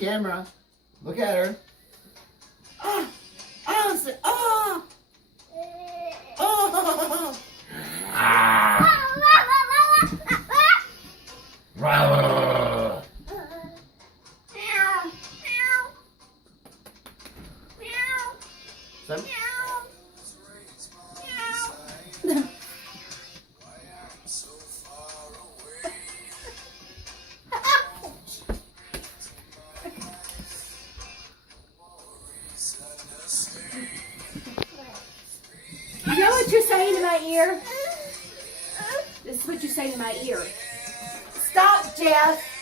camera. Look at her. Ah! Ah! Ah! Oh! Ah! Rawr. Some- You know what you're saying to my ear? This is what you're saying to my ear. Stop, Jeff.